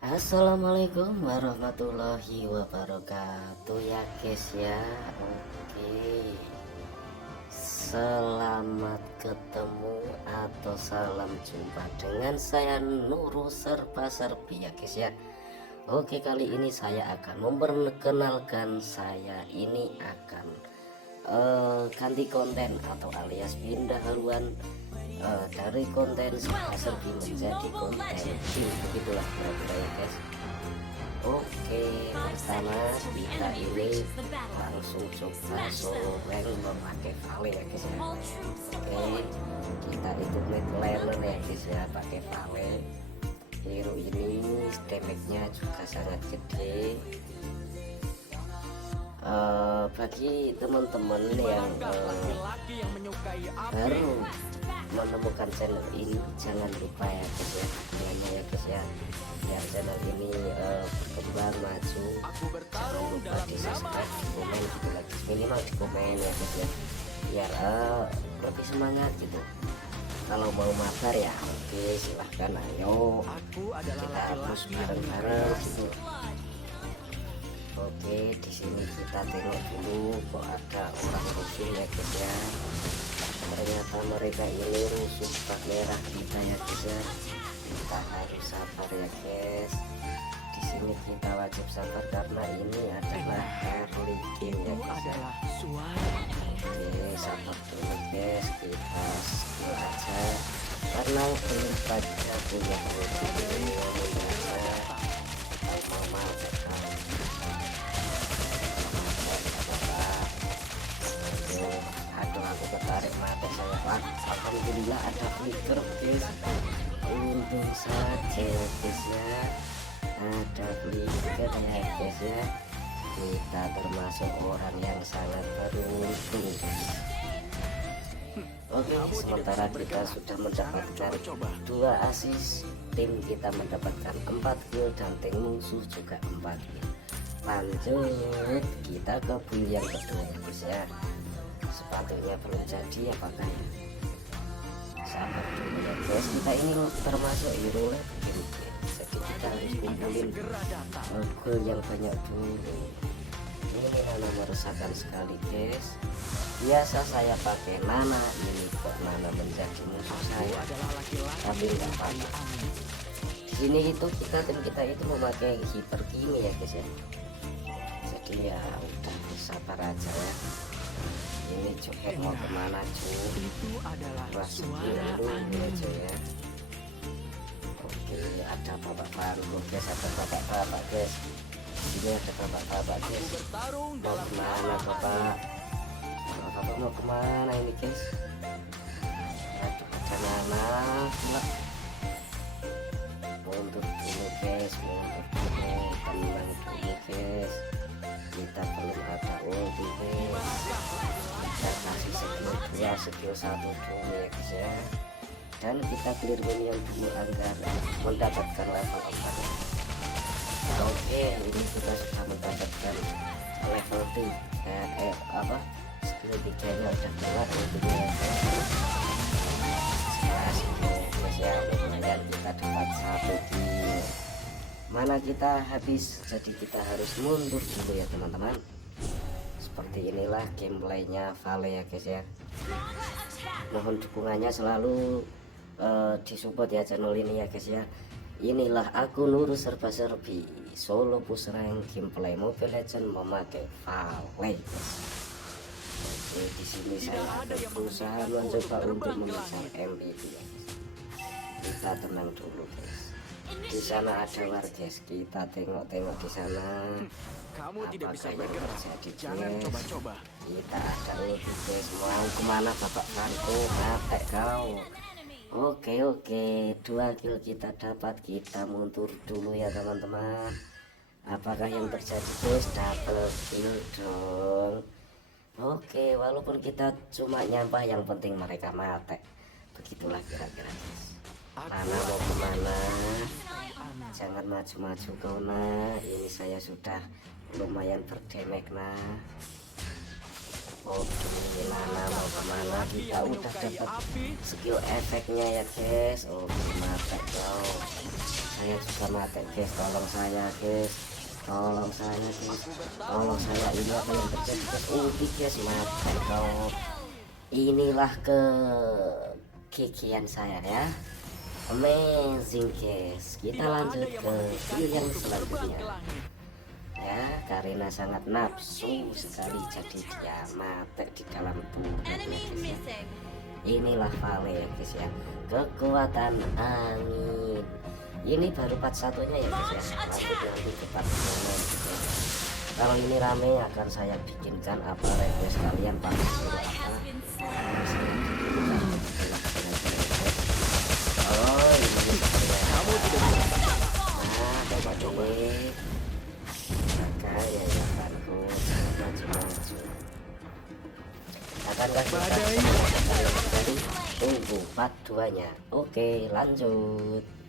Assalamualaikum warahmatullahi wabarakatuh ya guys ya. Oke, selamat ketemu atau salam jumpa dengan saya Nurul Serba Serbi ya guys ya. Oke, kali ini saya akan memperkenalkan, saya ini akan ganti konten atau alias pindah haluan dari konten Serba Serbi menjadi konten film, begitulah kira-kira ya guys. Oke, pertama kita ini langsung coba solo rank memakai Vale ya guys ya. Oke, kita itu mid laner ya guys ya, pakai Vale. Hero ini damage-nya juga sangat gede. Bagi teman-teman yang baru menemukan channel ini, jangan lupa ya guys ya, ya guys ya, biar channel ini berkembang maju. Jangan lupa di subscribe, di komen gitu lagi, minimal di komen ya guys ya, biar lebih semangat gitu. Kalau mau mabar ya oke, silahkan, ayo kita harus bareng-bareng gitu. Oke, di sini kita tengok dulu kok ada orang rusuh ya guys ya. Ternyata mereka ini rusuh plat merah kita ya guys ya. Kita harus sabar ya guys. Di sini kita wajib sabar karena ini adalah early game ya guys ya. Oke, sabar dulu guys, kita skill aja karena belum saja punya ini aku ketarik mata saya. Alhamdulillah ada flicker guys, untung saja guys ya, ada flicker ya guys ya. Kita termasuk orang yang sangat beruntung. Oke, sementara kita sudah mendapatkan 2 assist, tim kita mendapatkan 4 kill dan tim musuh juga 4 kill. Lanjut kita ke build yang kedua guys ya. Sepatunya belum jadi apakah ya, sabar dulu ya guys. Kita ini termasuk hero game, jadi kita harus kumpulin gold yang banyak dulu. Ini Nana meresahkan sekali guys. Biasa saya pakai Nana, ini kok Nana menjadi musuh saya, tapi enggak apa-apa. Di sini itu tim kita itu memakai hiper kimi ya guys ya, jadi ya udah sabar aja ya. Ini cukup mau kemana cuy, dulu aja ya. Oke, ada bapak-bapak guys, ada bapak-bapak guys, ini ada bapak-bapak guys. Mau kemana bapak? Bapak mau kemana ini guys? Aduh, ada Nana pula. Mundur dulu guys, mundur dulu, tenang dulu guys, kita belum ada ulti guys. Kita kasih skill 1 dulu ya guys ya, dan kita clear minion dulu agar mendapatkan level 4. Oke, ini kita sudah mendapatkan level 3 skill 3 nya udah keluar ultinya ya guys ya. Kemudian kita dapat 1 kill, mana kita habis, jadi kita harus mundur dulu ya teman-teman. Seperti inilah gameplaynya Vale ya guys ya. Mohon dukungannya selalu disupport ya channel ini ya guys ya. Inilah aku Nurul Serba Serbi, solo push rank gameplay Mobile Legends memakai Vale guys. Oke, di sini saya berusaha mencoba untuk mengejar MVP ya guys. Kita tenang dulu guys. Di sana ada war guys, kita tengok-tengok di sana. Kamu tidak bisa Apakah yang bergerak. terjadi Jangan guys? coba-coba. Kita ada ulti guys, mau kemana bapak Franco, mati kau. Oke, 2 kill kita dapat, kita mundur dulu ya teman-teman. Apakah yang terjadi guys? Double kill dong. Oke, walaupun kita cuma nyampah, yang penting mereka mati. Begitulah kira-kira guys. Mana mau kemana? Jangan maju-maju kau nah, ini saya sudah lumayan berdemek nah. Oke, Nana mau kemana? Kita udah dapat skill efeknya ya guys. Oke, mati kau. Saya saya juga mati guys. Tolong saya guys, tolong saya guys, tolong saya. Ini apa yang terjadi guys? Ulti guys, mati kau. Inilah kekikian saya ya, amazing guys. Kita lanjut ke kill yang selanjutnya ya. Karena sangat nafsu sekali jadi dia mati di dalam tubuhnya guys ya. Inilah Vale ya guys ya, kekuatan angin. Ini baru part satunya ya guys ya, lanjut nanti ke part 2 gitu ya. Kalau ini rame akan saya bikinkan apa request kalian part 2 apa. Oh ini Kamu tidak bisa. nah coba ini maka ya aku maju-maju. Akankah kita Badai. dari tunggu part 2 nya? Oke lanjut.